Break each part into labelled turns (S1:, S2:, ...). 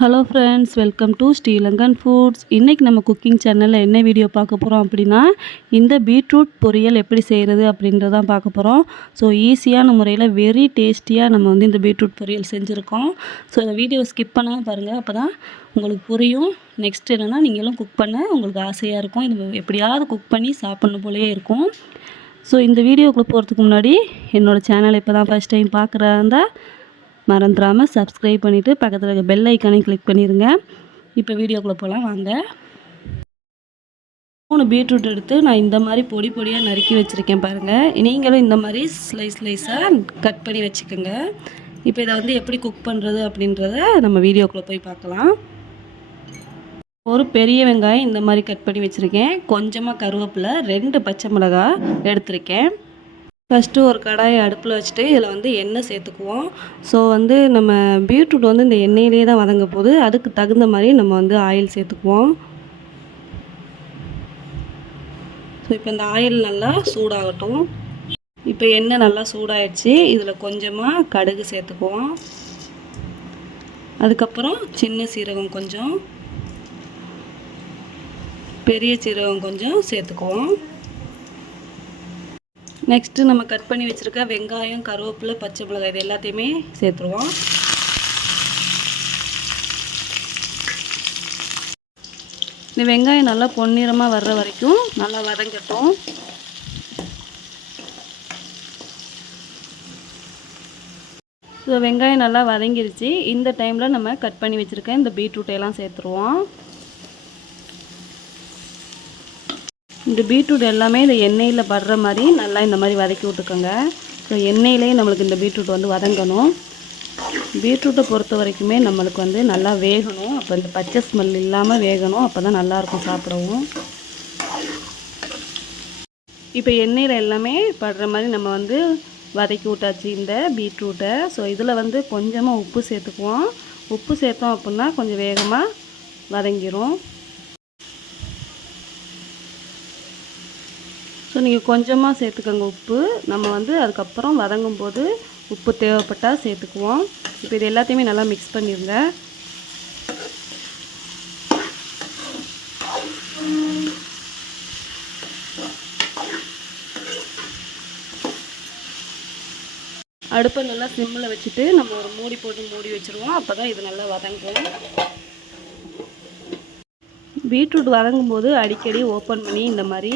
S1: Hello friends welcome to Sri Lankan foods இன்றைக்கி நம்ம cooking சேனலில் என்ன வீடியோ பார்க்க போகிறோம் அப்படின்னா இந்த பீட்ரூட் பொரியல் எப்படி செய்கிறது அப்படின்றதான் பார்க்க போகிறோம் ஸோ ஈஸியான முறையில் வெரி டேஸ்டியாக நம்ம வந்து இந்த பீட்ரூட் பொரியல் செஞ்சுருக்கோம். ஸோ இந்த வீடியோ ஸ்கிப் பண்ணால் பாருங்கள் அப்போ தான் உங்களுக்கு புரியும். நெக்ஸ்ட் என்னென்னா நீங்களும் குக் பண்ண உங்களுக்கு ஆசையாக இருக்கும். இது எப்படியாவது குக் பண்ணி சாப்பிட்ணும் போலேயே இருக்கும். ஸோ இந்த வீடியோக்குள்ளே போகிறதுக்கு முன்னாடி என்னோடய சேனலை இப்போ தான் ஃபஸ்ட் டைம் பார்க்குறதா இருந்தால் மறந்துடாமல் சப்ஸ்கிரைப் பண்ணிவிட்டு பக்கத்தில் இருக்க பெல் ஐக்கானையும் கிளிக் பண்ணிடுங்க இப்போ வீடியோக்குள்ளே போகலாம் வாங்க. மூணு பீட்ரூட் எடுத்து நான் இந்த மாதிரி பொடி பொடியாக நறுக்கி வச்சுருக்கேன் பாருங்கள் நீங்களும் இந்த மாதிரி ஸ்லைஸ் ஸ்லைஸாக கட் பண்ணி வச்சுக்கோங்க. இப்போ இதை வந்து எப்படி குக் பண்ணுறது அப்படின்றத நம்ம வீடியோக்குள்ளே போய் பார்க்கலாம். ஒரு பெரிய வெங்காயம் இந்த மாதிரி கட் பண்ணி வச்சுருக்கேன். கொஞ்சமாக கருவேப்பிலை ரெண்டு பச்சை மிளகாய் எடுத்திருக்கேன். ஃபஸ்ட்டு ஒரு கடாயை அடுப்பில் வச்சுட்டு இதில் வந்து எண்ணெய் சேர்த்துக்குவோம். ஸோ வந்து நம்ம பீட்ரூட் வந்து இந்த எண்ணெயிலே தான் வதங்க போகுது. அதுக்கு தகுந்த மாதிரி நம்ம வந்து ஆயில் சேர்த்துக்குவோம். ஸோ இப்போ இந்த ஆயில் நல்லா சூடாகட்டும். இப்போ எண்ணெய் நல்லா சூடாயிடுச்சு. இதில் கொஞ்சமாக கடுகு சேர்த்துக்குவோம். அதுக்கப்புறம் சின்ன சீரகம் கொஞ்சம். பெரிய சீரகம் கொஞ்சம் சேர்த்துக்குவோம். நெக்ஸ்ட்டு நம்ம கட் பண்ணி வச்சுருக்க வெங்காயம் கருவேப்பிலை பச்சை மிளகாய் இது எல்லாத்தையுமே சேர்த்துருவோம். இந்த வெங்காயம் நல்லா பொன்னிறமாக வர்ற வரைக்கும் நல்லா வதங்கட்டும். ஸோ வெங்காயம் நல்லா வதங்கிருச்சு. இந்த டைமில் நம்ம கட் பண்ணி வச்சுருக்க இந்த பீட்ரூட்டையெல்லாம் சேர்த்துருவோம். இந்த பீட்ரூட் எல்லாமே இந்த எண்ணெயில் படுற மாதிரி நல்லா இந்த மாதிரி வதக்கி விட்டுக்கோங்க. ஸோ எண்ணெயிலே நம்மளுக்கு இந்த பீட்ரூட் வந்து வதங்கணும். பீட்ரூட்டை பொறுத்த வரைக்குமே நம்மளுக்கு வந்து நல்லா வேகணும். அப்போ இந்த பச்சை ஸ்மெல் இல்லாமல் வேகணும். அப்போ தான் நல்லாயிருக்கும் சாப்பிடவும். இப்போ எண்ணெயில் எல்லாமே படுற மாதிரி நம்ம வந்து வதக்கி விட்டாச்சு இந்த பீட்ரூட்டை. ஸோ இதில் வந்து கொஞ்சமாக உப்பு சேர்த்துக்குவோம். உப்பு சேர்த்தோம் அப்படின்னா கொஞ்சம் வேகமாக வதங்கிடும் ஸோ நீங்கள் கொஞ்சமாக சேர்த்துக்கோங்க உப்பு. நம்ம வந்து அதுக்கப்புறம் வதங்கும் போது உப்பு தேவைப்பட்டால் சேர்த்துக்குவோம். இப்போ இது எல்லாத்தையுமே நல்லா மிக்ஸ் பண்ணிடுங்க அடுப்பை நல்லா சிம்மில் வச்சுட்டு நம்ம ஒரு மூடி போட்டு மூடி வச்சுருவோம். அப்போ தான் இது நல்லா வதங்கும். பீட்ரூட் வதங்கும் போது அடிக்கடி ஓப்பன் பண்ணி இந்த மாதிரி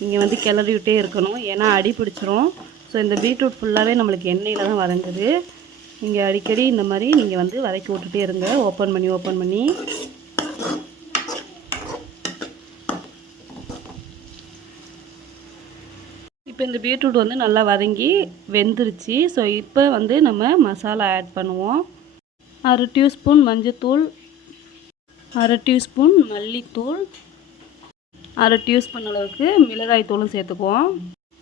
S1: நீங்கள் வந்து கிளறி விட்டே இருக்கணும். ஏன்னா அடி பிடிச்சிரும். ஸோ இந்த பீட்ரூட் ஃபுல்லாகவே நம்மளுக்கு எண்ணெயில் தான் வதங்குது. நீங்கள் அடிக்கடி இந்த மாதிரி நீங்கள் வந்து வதக்கி விட்டுட்டே இருங்க. ஓப்பன் பண்ணி ஓப்பன் பண்ணி. இப்போ இந்த பீட்ரூட் வந்து நல்லா வதங்கி வெந்துருச்சு. ஸோ இப்போ வந்து நம்ம மசாலா ஆட் பண்ணுவோம். அரை டியூஸ்பூன் மஞ்சத்தூள் அரை டியூஸ்பூன் மல்லித்தூள் அரை டியூஸ்பூன் அளவுக்கு மிளகாய் தூளும் சேர்த்துக்குவோம்.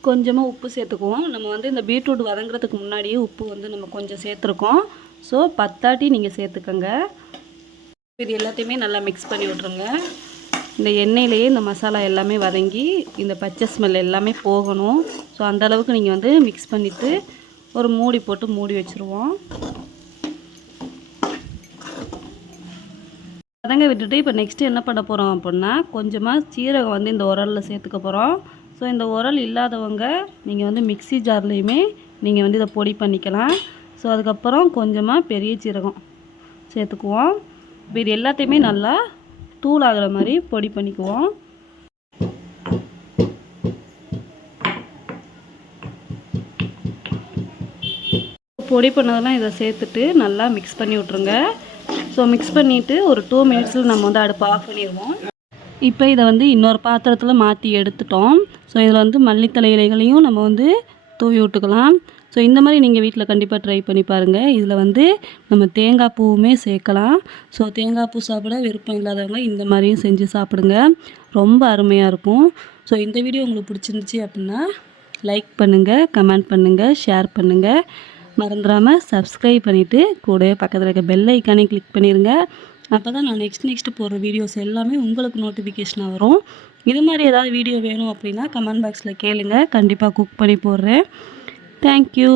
S1: கொஞ்சமாக உப்பு சேர்த்துக்குவோம். நம்ம வந்து இந்த பீட்ரூட் வதங்குறதுக்கு முன்னாடியே உப்பு வந்து நம்ம கொஞ்சம் சேர்த்துருக்கோம். ஸோ பத்தாட்டி நீங்கள் சேர்த்துக்கோங்க. இது எல்லாத்தையுமே நல்லா மிக்ஸ் பண்ணி விட்ருங்க இந்த எண்ணெயிலேயே இந்த மசாலா எல்லாமே வதங்கி இந்த பச்சை ஸ்மெல் எல்லாமே போகணும். ஸோ அந்தளவுக்கு நீங்கள் வந்து மிக்ஸ் பண்ணிவிட்டு ஒரு மூடி போட்டு மூடி வச்சுருவோம். வதங்க விட்டுட்டு இப்போ நெக்ஸ்ட்டு என்ன பண்ண போகிறோம் அப்படின்னா கொஞ்சமாக சீரகம் வந்து இந்த உரலில் சேர்த்துக்க போகிறோம் ஸோ இந்த உரல் இல்லாதவங்க நீங்கள் வந்து மிக்சி ஜார்லேயுமே நீங்கள் வந்து இதை பொடி பண்ணிக்கலாம். ஸோ அதுக்கப்புறம் கொஞ்சமாக பெரிய சீரகம் சேர்த்துக்குவோம். இப்போ இது எல்லாத்தையுமே நல்லா தூள் ஆகிற மாதிரி பொடி பண்ணிக்குவோம். பொடி பண்ணதெல்லாம் இதை சேர்த்துட்டு நல்லா மிக்ஸ் பண்ணி விட்ருங்க ஸோ மிக்ஸ் பண்ணிவிட்டு ஒரு டூ மினிட்ஸில் நம்ம வந்து அடுப்பு ஆஃப் பண்ணிடுவோம். இப்போ இதை வந்து இன்னொரு பாத்திரத்தில் மாற்றி எடுத்துட்டோம். ஸோ இதில் வந்து மல்லித்தலை இலைகளையும் நம்ம வந்து தூவி விட்டுக்கலாம். ஸோ இந்த மாதிரி நீங்கள் வீட்டில் கண்டிப்பாக ட்ரை பண்ணி பாருங்கள் இதில் வந்து நம்ம தேங்காய் பூவுமே சேர்க்கலாம். ஸோ தேங்காய் பூ சாப்பிட விருப்பம் இல்லாதவங்க இந்த மாதிரியும் செஞ்சு சாப்பிடுங்க. ரொம்ப அருமையாக இருக்கும். ஸோ இந்த வீடியோ உங்களுக்கு பிடிச்சிருந்துச்சி அப்படின்னா லைக் பண்ணுங்கள் கமெண்ட் பண்ணுங்கள் ஷேர் பண்ணுங்கள் மறந்துடாமல் சப்ஸ்கிரைப் பண்ணிவிட்டு கூடவே பக்கத்தில் இருக்க பெல் ஐக்கானே கிளிக் பண்ணிடுங்க அப்போ தான் நான் நெக்ஸ்ட் நெக்ஸ்ட்டு போடுற வீடியோஸ் எல்லாமே உங்களுக்கு நோட்டிஃபிகேஷனாக வரும். இது மாதிரி ஏதாவது வீடியோ வேணும் அப்படின்னா கமெண்ட் பாக்ஸில் கேளுங்கள் கண்டிப்பாக குக் பண்ணி போடுறேன். தேங்க்யூ